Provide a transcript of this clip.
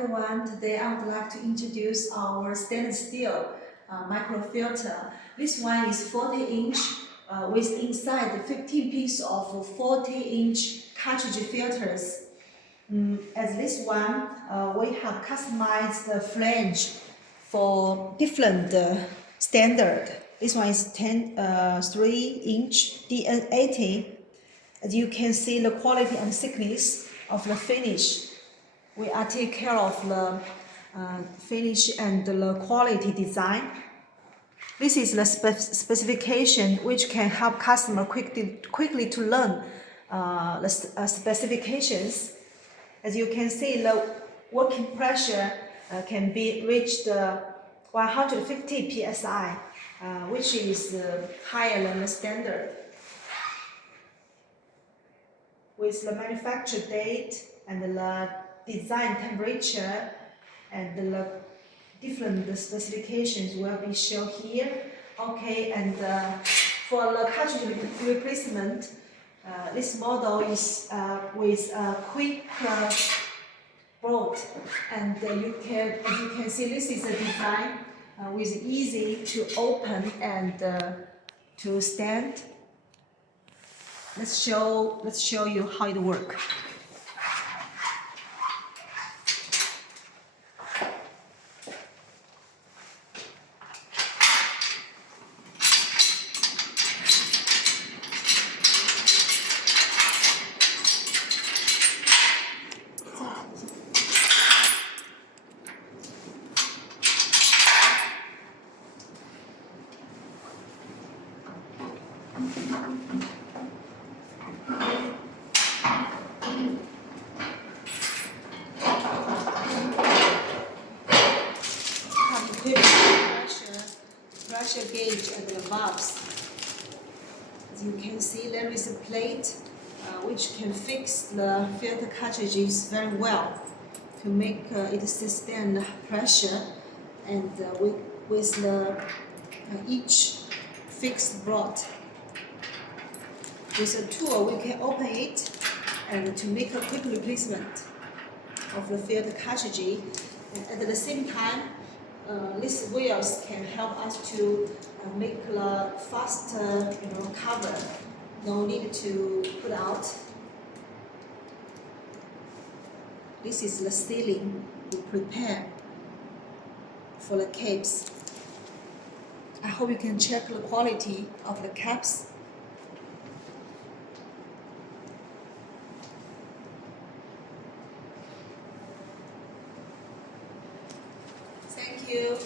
everyone. Today I would like to introduce our stainless steel microfilter. This one is 40-inch with inside the 15 piece of 40-inch cartridge filters. As this one, we have customized the flange for different standard. This one is 3-inch DN80. As you can see, the quality and thickness of the finish. We are take care of the finish and the quality design. This is the specification which can help customer quickly to learn the specifications. As you can see, the working pressure can be reached 150 psi, which is higher than the standard. With the manufacture date and the design temperature and the different specifications will be shown here. Okay, and for the cartridge replacement, this model is with a quick bolt, and as you can see, this is a design with easy to open and to stand. Let's show you how it works. Pressure gauge at the valves. As you can see, there is a plate which can fix the filter cartridges very well to make it sustain the pressure, and with the each fixed rod. With a tool, we can open it and to make a quick replacement of the filter cartridge. And at the same time, these wheels can help us to make the faster, cover. No need to put out. This is the sealing we prepare for the caps. I hope you can check the quality of the caps. Thank you.